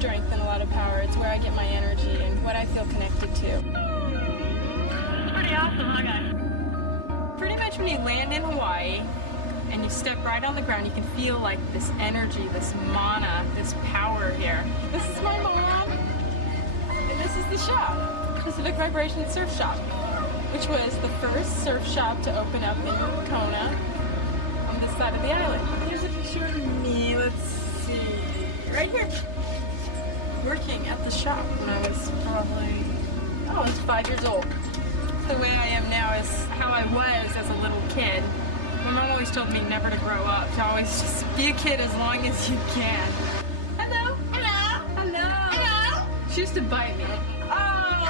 strength and a lot of power. It's where I get my energy and what I feel connected to. It's pretty awesome, huh, guys? Pretty much when you land in Hawaii and you step right on the ground, you can feel like this energy, this mana, this power here. This is my mom, and this is the shop, Pacific Vibration Surf Shop, which was the first surf shop to open up in Kona on this side of the island. Here's a picture of me, let's see, right here, working at the shop when I was probably, I was 5 years old. The way I am now is how I was as a little kid. My mom always told me never to grow up, to always just be a kid as long as you can. Hello? Hello? Hello? Hello? She used to bite me. Oh! Oh!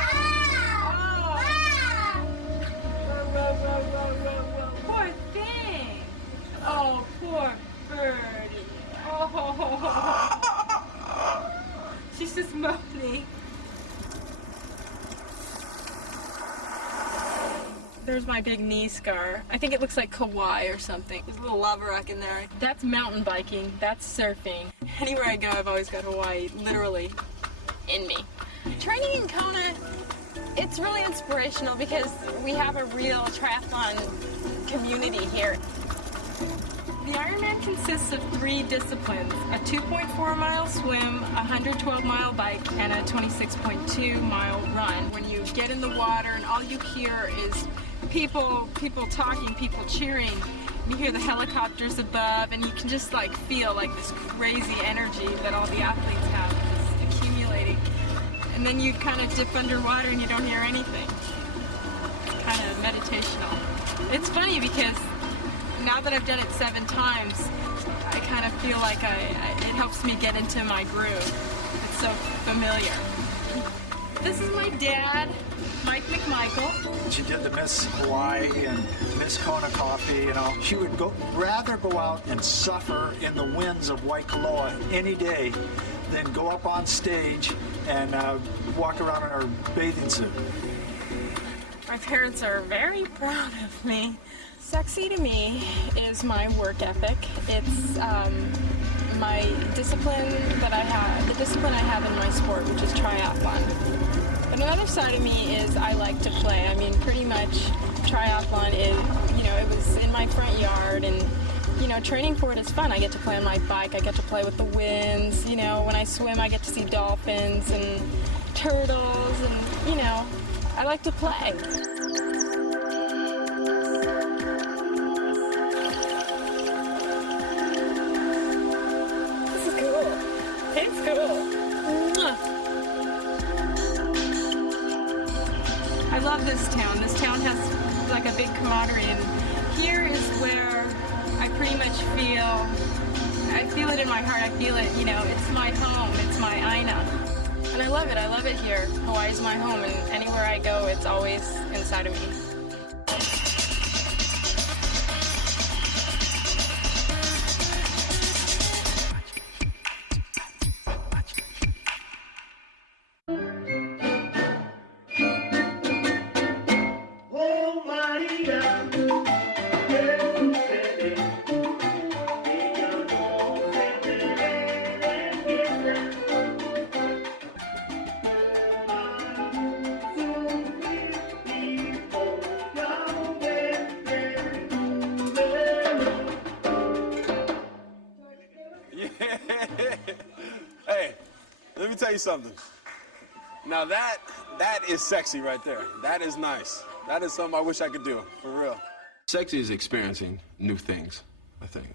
Whoa, whoa, whoa, whoa, whoa. Poor thing. Oh, poor birdie. Oh. She's just moaning. There's my big knee scar. I think it looks like Kauai or something. There's a little lava rock in there. That's mountain biking. That's surfing. Anywhere I go, I've always got Hawaii literally in me. Training in Kona, it's really inspirational because we have a real triathlon community here. The Ironman consists of 3 disciplines, a 2.4-mile swim, a 112-mile bike, and a 26.2-mile run. When you get in the water and all you hear is people talking, people cheering, you hear the helicopters above, and you can just like feel like this crazy energy that all the athletes have, just accumulating. And then you kind of dip underwater and you don't hear anything. It's kind of meditational. It's funny because now that I've done it 7 times, I kind of feel like it helps me get into my groove. It's so familiar. This is my dad, Mike McMichael. She did the Miss Hawaii and Miss Kona coffee, you know. She would rather go out and suffer in the winds of Waikoloa any day than go up on stage and walk around in her bathing suit. My parents are very proud of me. Sexy to me is my work ethic. It's my discipline that I have, the discipline I have in my sport, which is triathlon. But another side of me is I like to play. I mean, pretty much triathlon is, you know, it was in my front yard, and, you know, training for it is fun. I get to play on my bike, I get to play with the winds, you know, when I swim I get to see dolphins and turtles, and, you know, I like to play. This is cool. It's cool. Mwah. I love this town. This town has like a big camaraderie, and here is where I pretty much feel it in my heart. I feel it, you know, it's my home, it's my Aina. And I love it here. Hawaii's my home, and anywhere I go, it's always inside of me. Hey, let me tell you something. Now that is sexy right there. That is nice. That is something I wish I could do, for real. Sexy is experiencing new things, I think.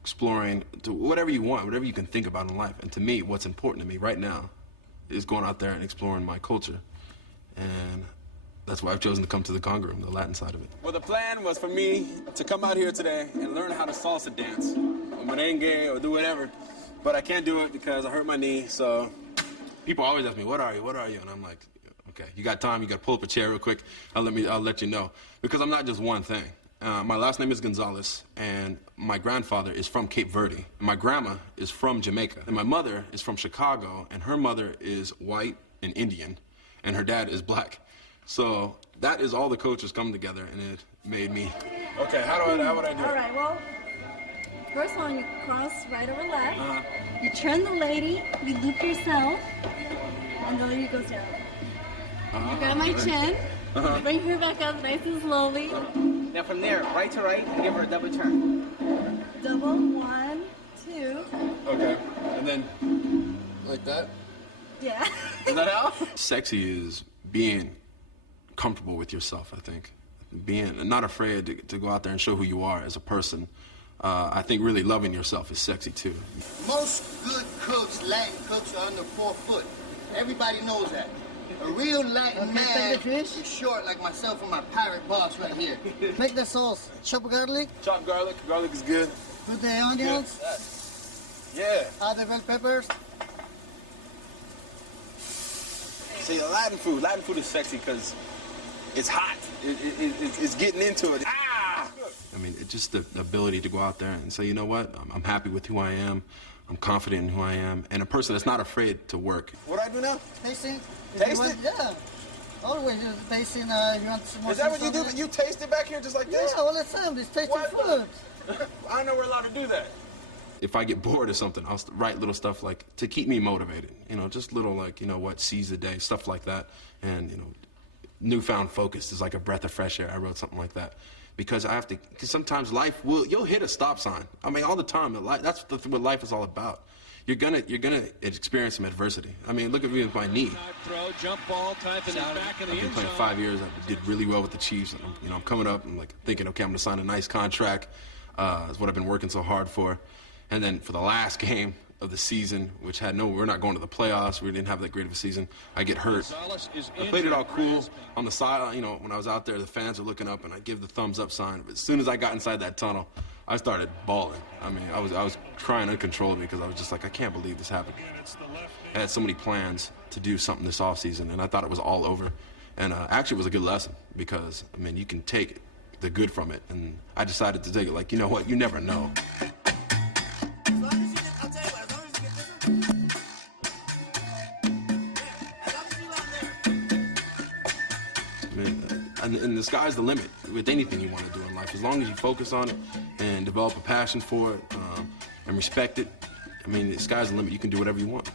Exploring to whatever you want, whatever you can think about in life. And to me, what's important to me right now is going out there and exploring my culture. And that's why I've chosen to come to the Conga Room, the Latin side of it. Well, the plan was for me to come out here today and learn how to salsa dance, or merengue, or do whatever. But I can't do it because I hurt my knee, so people always ask me, what are you? And I'm like, okay, you got time? You got to pull up a chair real quick? I'll let you know. Because I'm not just one thing. My last name is Gonzalez, and my grandfather is from Cape Verde. And my grandma is from Jamaica. And my mother is from Chicago, and her mother is white and Indian, and her dad is black. So that is all the cultures come together, and it made me. Okay, how would I do it? All right, well, First one, you cross right over left. You turn the lady, you loop yourself, and the lady goes down. You grab my chin, you bring her back up nice and slowly. Now from there, right to right, and give her a double turn. Double, 1, 2. Okay. And then like that? Yeah. Is that how? Sexy is being comfortable with yourself, I think. Being not afraid to go out there and show who you are as a person. I think really loving yourself is sexy too. Most good cooks, Latin cooks, are under 4 foot. Everybody knows that. A real Latin man is short like myself and my pirate boss right here. Make the sauce. Chop garlic. Chopped garlic. Garlic is good. Put the onions. Yeah. Add the bell peppers. See, Latin food is sexy because it's hot. It's getting into it. Ah! I mean, it's just the ability to go out there and say, you know what, I'm happy with who I am. I'm confident in who I am. And a person that's not afraid to work. What do I do now? Tasting. Taste it? Yeah. Always just tasting. You want some more. Is that what you do? You taste it back here just like this? Yeah, all the time. Just tasting food. I know we're allowed to do that. If I get bored or something, I'll write little stuff like to keep me motivated. You know, just little like, you know what, seize the day, stuff like that. And, you know, newfound focus is like a breath of fresh air. I wrote something like that. Because I have to, because sometimes life you'll hit a stop sign. I mean, all the time. That's what life is all about. You're gonna experience some adversity. I mean, look at me with my knee. Throw, jump ball, type in the back of the I've been playing 5 years. I did really well with the Chiefs. And I'm coming up. I'm like thinking, okay, I'm gonna sign a nice contract. It's what I've been working so hard for. And then for the last game of the season, which we're not going to the playoffs. We didn't have that great of a season. I get hurt. I played it all cool on the side. You know, when I was out there, the fans were looking up, and I give the thumbs up sign. But as soon as I got inside that tunnel, I started bawling. I mean, I was crying uncontrollably because I was just like, I can't believe this happened. I had so many plans to do something this offseason, and I thought it was all over. And actually, it was a good lesson because, I mean, you can take the good from it. And I decided to take it like, you know what, you never know. And the sky's the limit with anything you want to do in life. As long as you focus on it and develop a passion for it and respect it, I mean, the sky's the limit. You can do whatever you want.